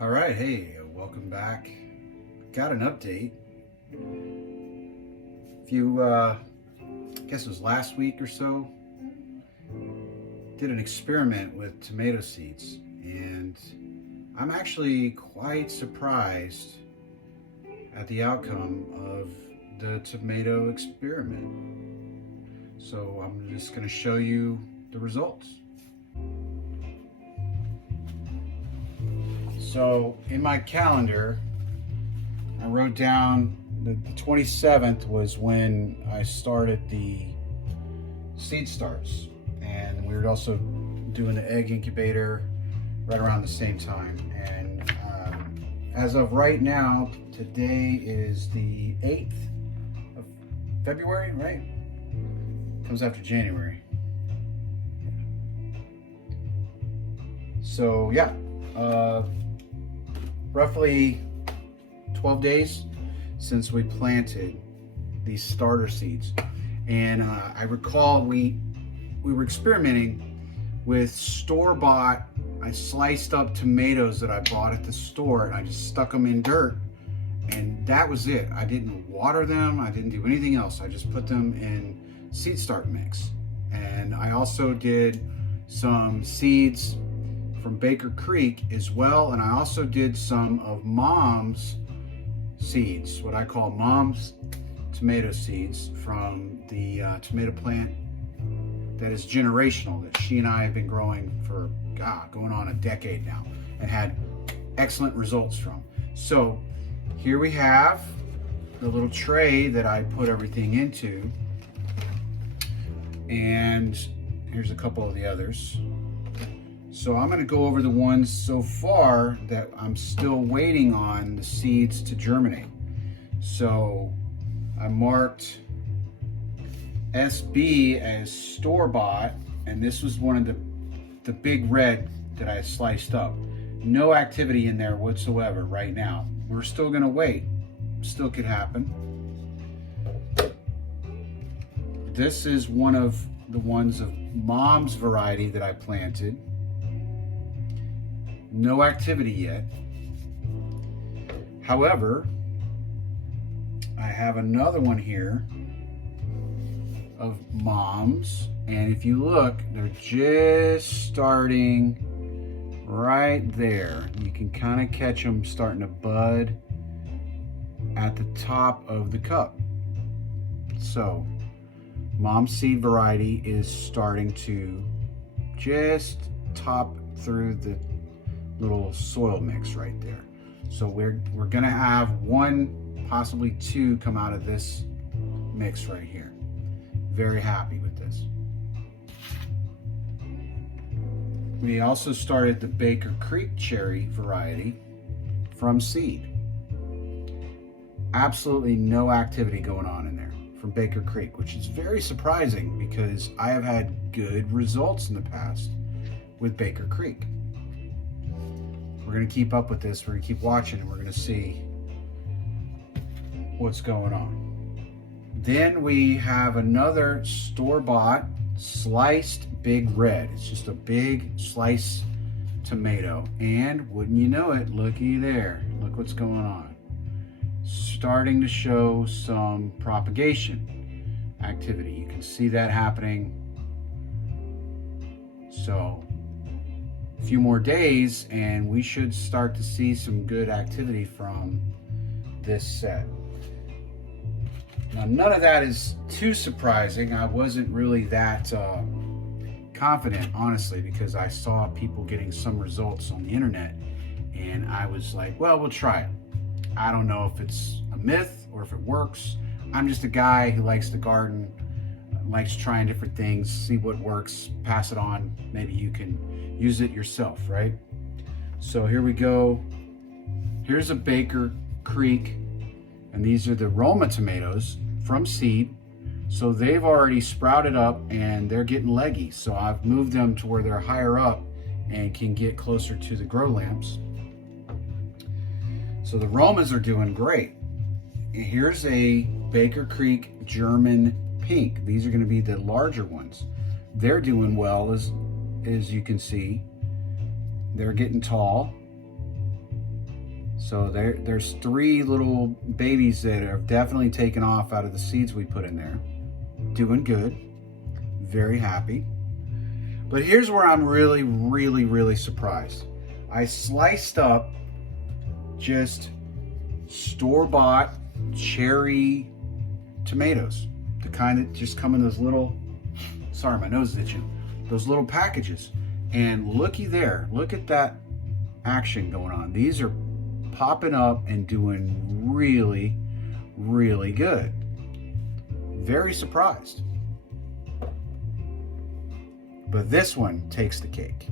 All right, hey, welcome back. Got an update. If you, I guess it was last week or so, did an experiment with tomato seeds, and I'm actually quite surprised at the outcome of the tomato experiment. So I'm just going to show you the results. So in my calendar, I wrote down the 27th was when I started the seed starts, and we were also doing the egg incubator right around the same time. And as of right now, today is the 8th of February, right? Comes after January. So yeah, roughly 12 days since we planted these starter seeds. And I recall we were experimenting with store-bought, I sliced up tomatoes that I bought at the store, and I just stuck them in dirt, and that was it. I didn't water them, I didn't do anything else. I just put them in seed start mix. And I also did some seeds from Baker Creek as well, and I also did some of Mom's seeds, what I call Mom's tomato seeds, from the tomato plant that is generational, that she and I have been growing for going on a decade now, and had excellent results from. So here we have the little tray that I put everything into, and here's a couple of the others. So I'm going to go over the ones so far that I'm still waiting on the seeds to germinate. So I marked SB as store-bought, and this was one of the big red that I sliced up. No activity in there whatsoever right now. We're still going to wait. Still could happen. This is one of the ones of Mom's variety that I planted. No activity yet. However, I have another one here of Mom's, and if you look, they're just starting right there. You can kind of catch them starting to bud at the top of the cup. So Mom's seed variety is starting to just top through the little soil mix right there. So we're gonna have one, possibly two, come out of this mix right here. Very happy with this. We also started the Baker Creek cherry variety from seed. Absolutely no activity going on in there from Baker Creek, which is very surprising because I have had good results in the past with Baker Creek. We're going to keep up with this. We're going to keep watching, and we're going to see what's going on. Then we have another store-bought sliced big red. It's just a big sliced tomato. And wouldn't you know it, looky there. Look what's going on. Starting to show some propagation activity. You can see that happening. So a few more days and we should start to see some good activity from this set. Now, none of that is too surprising. I wasn't really that confident, honestly, because I saw people getting some results on the internet, and I was like, well, we'll try it. I don't know if it's a myth or if it works. I'm just a guy who likes to garden, likes trying different things, see what works, pass it on. Maybe you can use it yourself, right? So here we go. Here's a Baker Creek, and these are the Roma tomatoes from seed. So they've already sprouted up and they're getting leggy. So I've moved them to where they're higher up and can get closer to the grow lamps. So the Romas are doing great. Here's a Baker Creek German pink. These are going to be the larger ones. They're doing well, as you can see. They're getting tall. So there's 3 little babies that have definitely taken off out of the seeds we put in there. Doing good. Very happy. But here's where I'm really surprised. I sliced up just store-bought cherry tomatoes. The kind that just come in those little, sorry, my nose is itching, those little packages. And looky there, look at that action going on. These are popping up and doing really good. Very surprised. But this one takes the cake.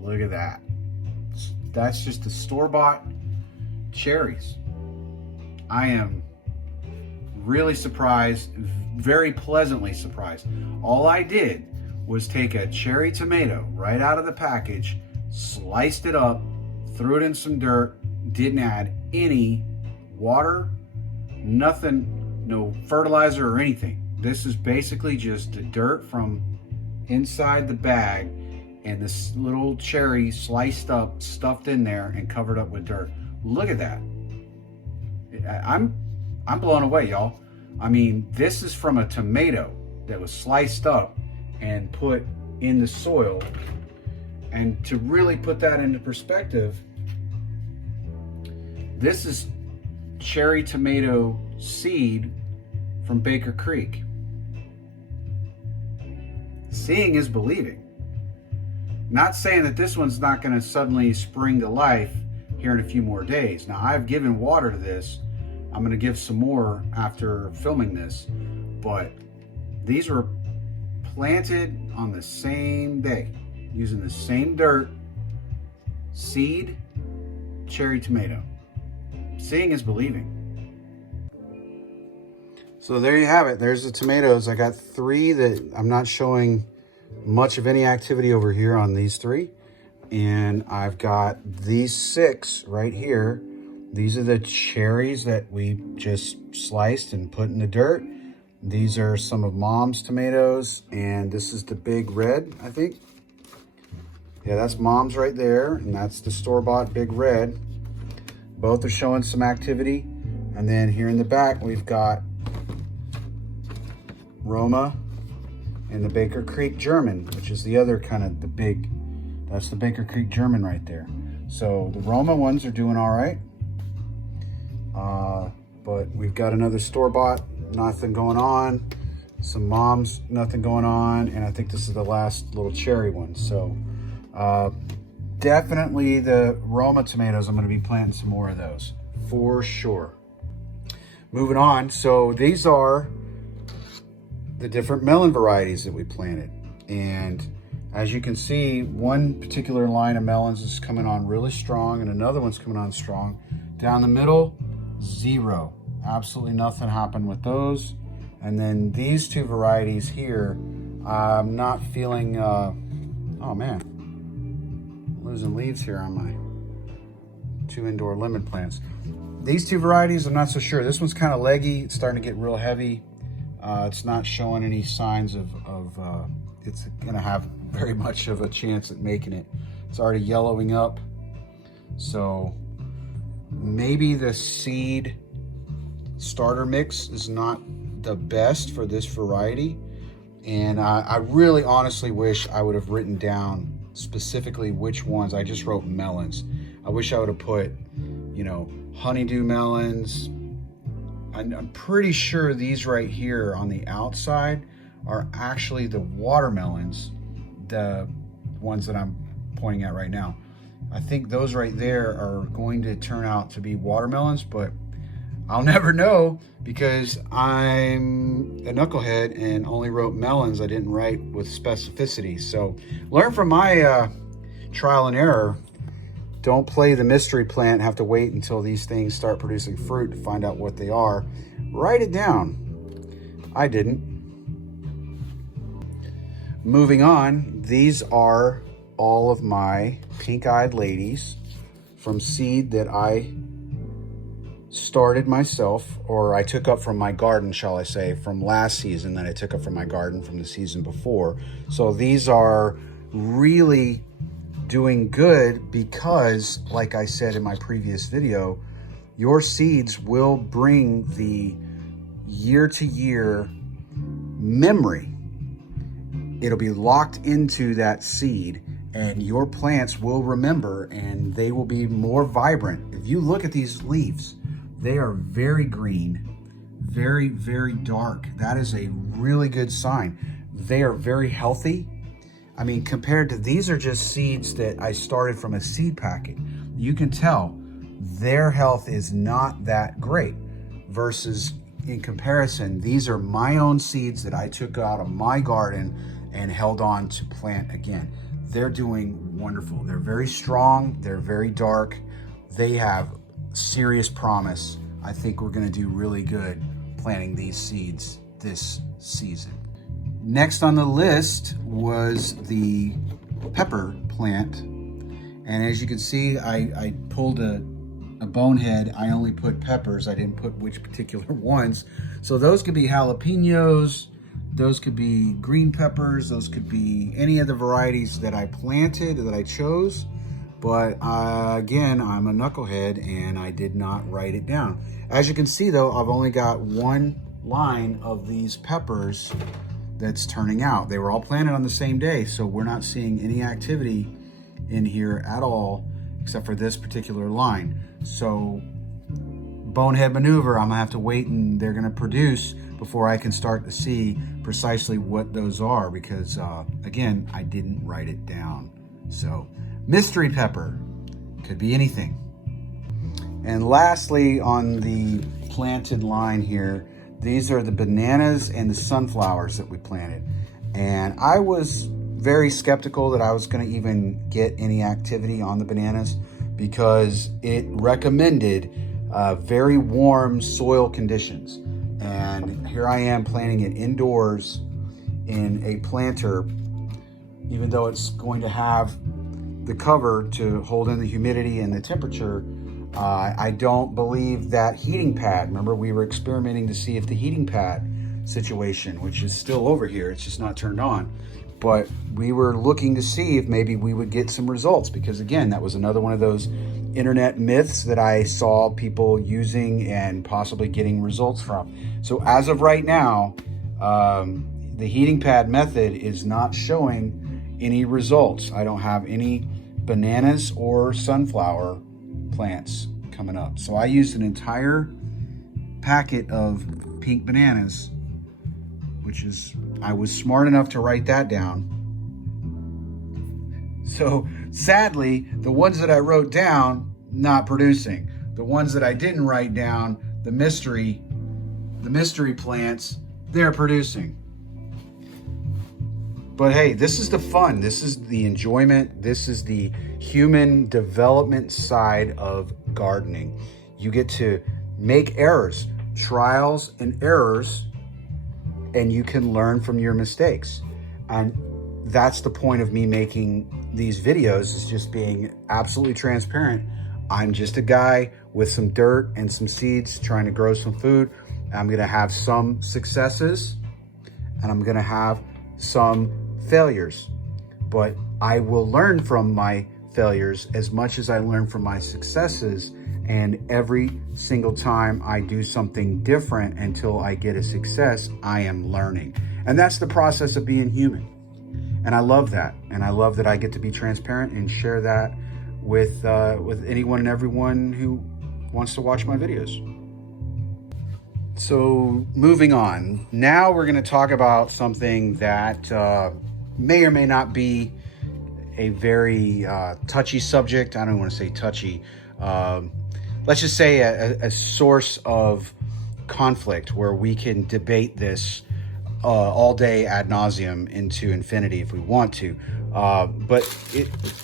Look at that. That's just the store-bought cherries. I am really surprised, very pleasantly surprised. All I did was take a cherry tomato right out of the package, sliced it up, threw it in some dirt, didn't add any water, nothing, no fertilizer or anything. This is basically just the dirt from inside the bag and this little cherry sliced up, stuffed in there and covered up with dirt. Look at that. I'm blown away, y'all. I mean, this is from a tomato that was sliced up and put in the soil. And to really put that into perspective, this is cherry tomato seed from Baker Creek. Seeing is believing. Not saying that this one's not going to suddenly spring to life here in a few more days. Now, I've given water to this. I'm going to give some more after filming this. But these were planted on the same day, using the same dirt, seed, cherry tomato. Seeing is believing. So there you have it. There's the tomatoes. I got 3 that I'm not showing much of any activity over here on these 3. And I've got these 6 right here. These are the cherries that we just sliced and put in the dirt. These are some of Mom's tomatoes. And this is the Big Red, I think. Yeah, that's Mom's right there. And that's the store-bought Big Red. Both are showing some activity. And then here in the back, we've got Roma and the Baker Creek German, which is the other kind of the big, that's the Baker Creek German right there. So the Roma ones are doing all right. But we've got another store-bought, nothing going on. Some Mom's, nothing going on. And I think this is the last little cherry one. So definitely the Roma tomatoes, I'm going to be planting some more of those for sure. Moving on. So these are the different melon varieties that we planted. And as you can see, one particular line of melons is coming on really strong and another one's coming on strong. Down the middle, 0. Absolutely nothing happened with those. And then these 2 varieties here, I'm not feeling, oh man, losing leaves here on my 2 indoor lemon plants. These 2 varieties, I'm not so sure. This one's kind of leggy. It's starting to get real heavy. It's not showing any signs of it's gonna have very much of a chance at making it. It's already yellowing up. So maybe the seed starter mix is not the best for this variety. And I really honestly wish I would have written down specifically which ones. I just wrote melons. I wish I would have put, you know, honeydew melons. I'm pretty sure these right here on the outside are actually the watermelons, the ones that I'm pointing at right now. I think those right there are going to turn out to be watermelons, but I'll never know because I'm a knucklehead and only wrote melons. I didn't write with specificity. So learn from my trial and error. Don't play the mystery plant, have to wait until these things start producing fruit to find out what they are. Write it down. I didn't. Moving on, these are all of my pink-eyed ladies from seed that I started myself, or I took up from my garden, shall I say, from last season that I took up from my garden from the season before. So these are really doing good because, like I said in my previous video, your seeds will bring the year-to-year memory. It'll be locked into that seed, and your plants will remember, and they will be more vibrant. If you look at these leaves, they are very green, very, very dark. That is a really good sign. They are very healthy. I mean, compared to, these are just seeds that I started from a seed packet. You can tell their health is not that great versus, in comparison, these are my own seeds that I took out of my garden and held on to plant again. They're doing wonderful. They're very strong. They're very dark. They have serious promise. I think we're going to do really good planting these seeds this season. Next on the list was the pepper plant. And as you can see, I pulled a bonehead. I only put peppers. I didn't put which particular ones. So those could be jalapenos. Those could be green peppers. Those could be any of the varieties that I planted, that I chose. But again, I'm a knucklehead and I did not write it down. As you can see though, I've only got one line of these peppers that's turning out. They were all planted on the same day, so we're not seeing any activity in here at all, except for this particular line. So bonehead maneuver, I'm gonna have to wait and they're gonna produce before I can start to see precisely what those are, because again, I didn't write it down. So mystery pepper, could be anything. And lastly, on the planted line here, these are the bananas and the sunflowers that we planted. And I was very skeptical that I was gonna even get any activity on the bananas because it recommended very warm soil conditions. And here I am planting it indoors in a planter, even though it's going to have the cover to hold in the humidity and the temperature. I don't believe that heating pad, remember we were experimenting to see if the heating pad situation, which is still over here, it's just not turned on, but we were looking to see if maybe we would get some results, because again, that was another one of those internet myths that I saw people using and possibly getting results from. So as of right now, the heating pad method is not showing any results. I don't have any bananas or sunflower plants coming up. So I used an entire packet of pink bananas, which is, I was smart enough to write that down. So sadly, the ones that I wrote down, not producing. The ones that I didn't write down, the mystery plants, they're producing. But hey, this is the fun. This is the enjoyment. This is the human development side of gardening. You get to make errors, trials and errors, and you can learn from your mistakes. And that's the point of me making these videos, is just being absolutely transparent. I'm just a guy with some dirt and some seeds trying to grow some food. I'm gonna have some successes and I'm gonna have some failures, but I will learn from my failures as much as I learn from my successes. And every single time I do something different until I get a success, I am learning. And that's the process of being human. And I love that. And I love that I get to be transparent and share that with anyone and everyone who wants to watch my videos. So moving on, now we're going to talk about something that may or may not be a very touchy subject. I don't want to say touchy. Let's just say a source of conflict where we can debate this all day ad nauseum into infinity if we want to. But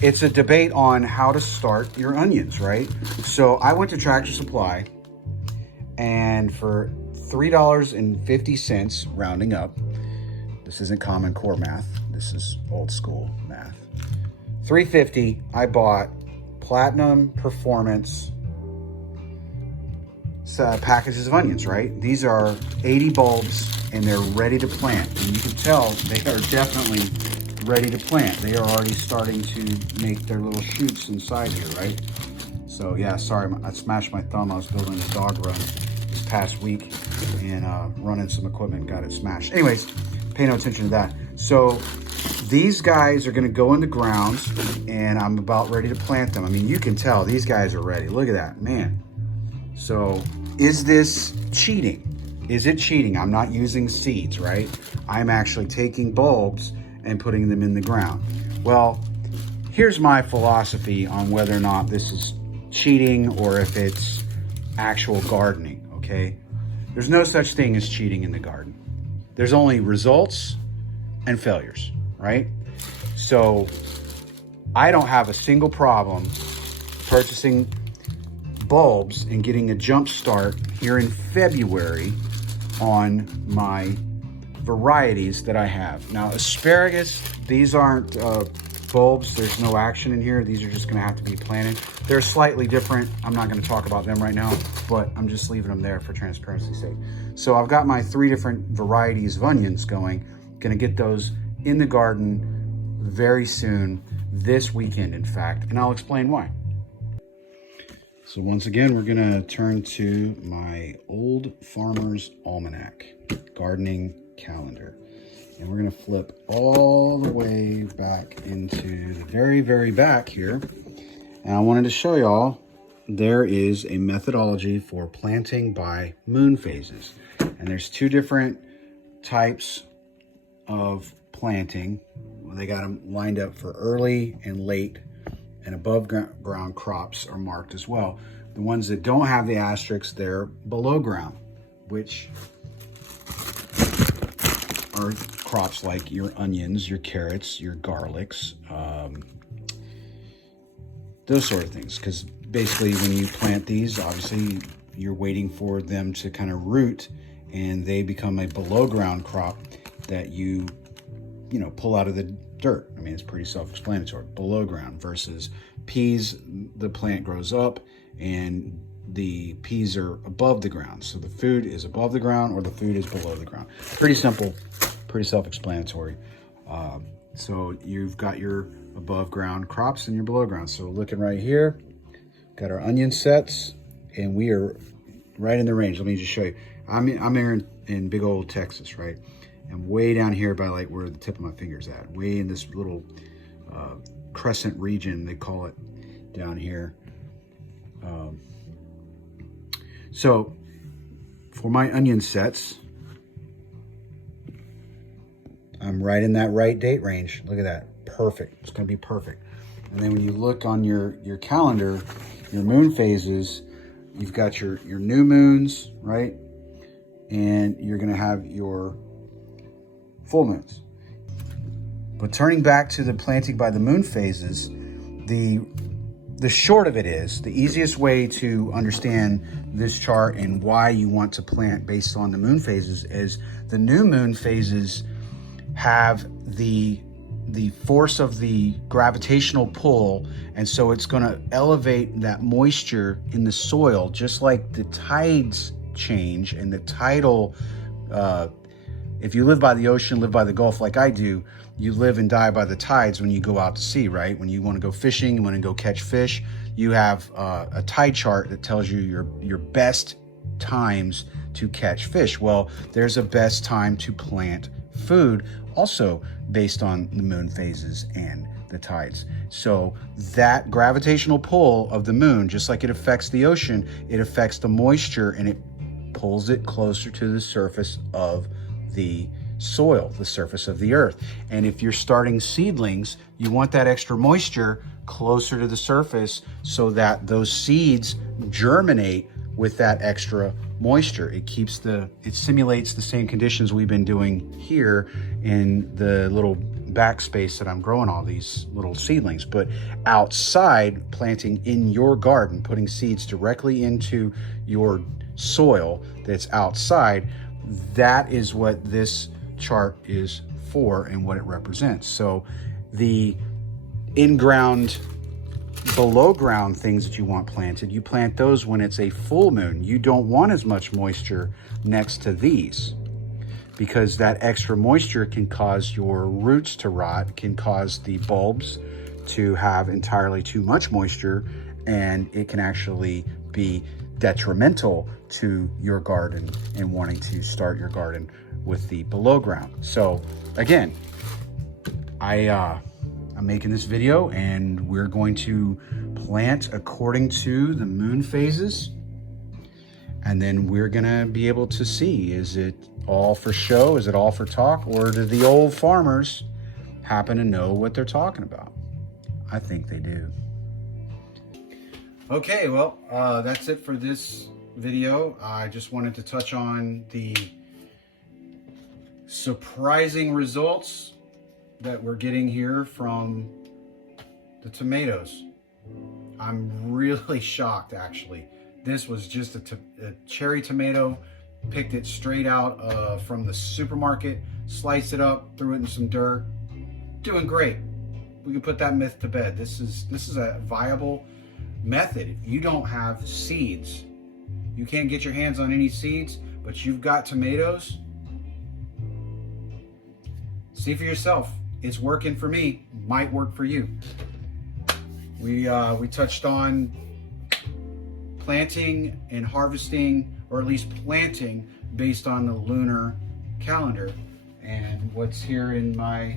it's a debate on how to start your onions, right? So I went to Tractor Supply, and for $3.50, rounding up, this isn't Common Core math, this is old school math, $3.50, I bought Platinum Performance packages of onions, right? These are 80 bulbs and they're ready to plant. And you can tell they are definitely ready to plant. They are already starting to make their little shoots inside here, right? So yeah, sorry, I smashed my thumb. I was building a dog run this past week and running some equipment, got it smashed. Anyways, pay no attention to that. So these guys are gonna go in the ground and I'm about ready to plant them. I mean, you can tell these guys are ready. Look at that, man. So is this cheating? Is it cheating? I'm not using seeds, right? I'm actually taking bulbs and putting them in the ground. Well, here's my philosophy on whether or not this is cheating or if it's actual gardening, okay? There's no such thing as cheating in the garden. There's only results and failures, right? So I don't have a single problem purchasing bulbs and getting a jump start here in February on my varieties that I have. Now, asparagus, these aren't bulbs. There's no action in here. These are just gonna have to be planted. They're slightly different. I'm not gonna talk about them right now, but I'm just leaving them there for transparency's sake. So I've got my 3 different varieties of onions going. Gonna get those in the garden very soon, this weekend, in fact, and I'll explain why. So once again, we're gonna turn to my Old Farmer's Almanac gardening calendar. And we're gonna flip all the way back into the very, very back here. And I wanted to show y'all, there is a methodology for planting by moon phases. And there's 2 different types of planting. They got them lined up for early and late, and above ground crops are marked as well. The ones that don't have the asterisks, they're below ground, which are crops like your onions, your carrots, your garlics, those sort of things. Because basically when you plant these, obviously you're waiting for them to kind of root and they become a below ground crop that you pull out of the dirt. I mean, it's pretty self-explanatory. Below ground versus peas, the plant grows up and the peas are above the ground. So the food is above the ground or the food is below the ground. Pretty simple, pretty self-explanatory. So you've got your above ground crops and your below ground. So looking right here, got our onion sets and we are right in the range. Let me just show you. I'm here in big old Texas, right? And way down here by like where the tip of my finger's at, way in this little crescent region, they call it down here. So for my onion sets, I'm right in that right date range. Look at that, perfect. It's gonna be perfect. And then when you look on your calendar, your moon phases, you've got your new moons, right? And you're gonna have your full moons. But turning back to the planting by the moon phases, the short of it is, the easiest way to understand this chart and why you want to plant based on the moon phases is the new moon phases have the force of the gravitational pull, and so it's going to elevate that moisture in the soil, just like the tides change and the tidal if you live by the ocean, live by the Gulf like I do, you live and die by the tides when you go out to sea, right? When you want to go fishing, you want to go catch fish, you have a tide chart that tells you your best times to catch fish. Well, there's a best time to plant food also based on the moon phases and the tides. So that gravitational pull of the moon, just like it affects the ocean, it affects the moisture and it pulls it closer to the surface of the soil, the surface of the earth. And if you're starting seedlings, you want that extra moisture closer to the surface so that those seeds germinate with that extra moisture. It simulates the same conditions we've been doing here in the little backspace that I'm growing all these little seedlings. But outside, planting in your garden, putting seeds directly into your soil that's outside, that is what this chart is for and what it represents. So the in-ground, below ground things that you want planted, you plant those when it's a full moon. You don't want as much moisture next to these. because that extra moisture can cause your roots to rot, can cause the bulbs to have entirely too much moisture, and it can actually be detrimental to your garden and wanting to start your garden with the below ground. So again, I'm making this video and we're going to plant according to the moon phases, and then we're gonna be able to see, is it all for show, is it all for talk, or do the old farmers happen to know what they're talking about? I think they do. Okay, well, that's it for this video. I just wanted to touch on the surprising results that we're getting here from the tomatoes. I'm really shocked, actually. This was just a cherry tomato. Picked it straight out from the supermarket, sliced it up, threw it in some dirt. Doing great. We can put that myth to bed. This is a viable method. If you don't have seeds, you can't get your hands on any seeds, but you've got tomatoes, see for yourself. It's working for me, might work for you. We touched on planting and harvesting, or at least planting based on the lunar calendar and what's here in my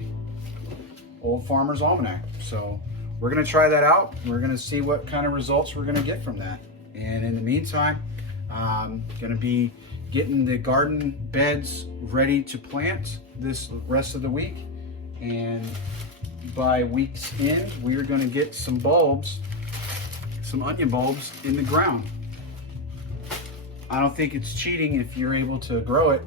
Old Farmer's Almanac. So we're gonna try that out. We're gonna see what kind of results we're gonna get from that. And in the meantime, I'm gonna be getting the garden beds ready to plant this rest of the week. And by week's end, we're gonna get some bulbs, some onion bulbs in the ground. I don't think it's cheating if you're able to grow it.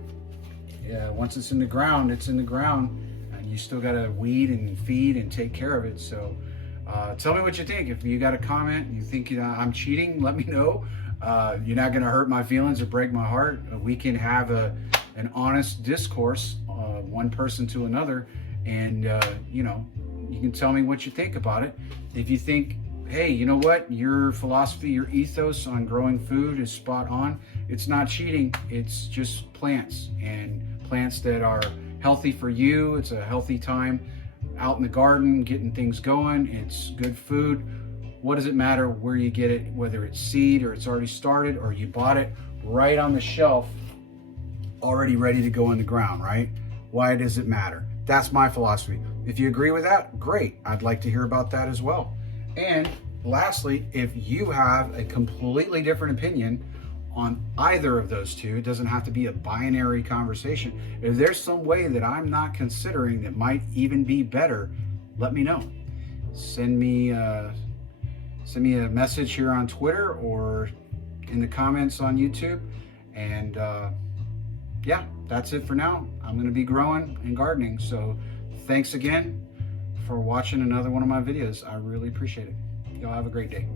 Yeah, once it's in the ground, it's in the ground. You still gotta weed and feed and take care of it. So tell me what you think. If you got a comment, you think I'm cheating, let me know. You're not gonna hurt my feelings or break my heart. We can have an honest discourse, one person to another, and you know, you can tell me what you think about it. If you think, hey, you know what, your philosophy, your ethos on growing food is spot on, it's not cheating, it's just plants, and plants that are healthy for you. It's a healthy time out in the garden, getting things going. It's good food. What does it matter where you get it, whether it's seed or it's already started, or you bought it right on the shelf, already ready to go in the ground, right? Why does it matter? That's my philosophy. If you agree with that, great. I'd like to hear about that as well. And lastly, if you have a completely different opinion on either of those two, it doesn't have to be a binary conversation. If there's some way that I'm not considering that might even be better, let me know. Send me a message here on Twitter or in the comments on YouTube. And yeah, that's it for now. I'm gonna be growing and gardening. So thanks again for watching another one of my videos. I really appreciate it. Y'all have a great day.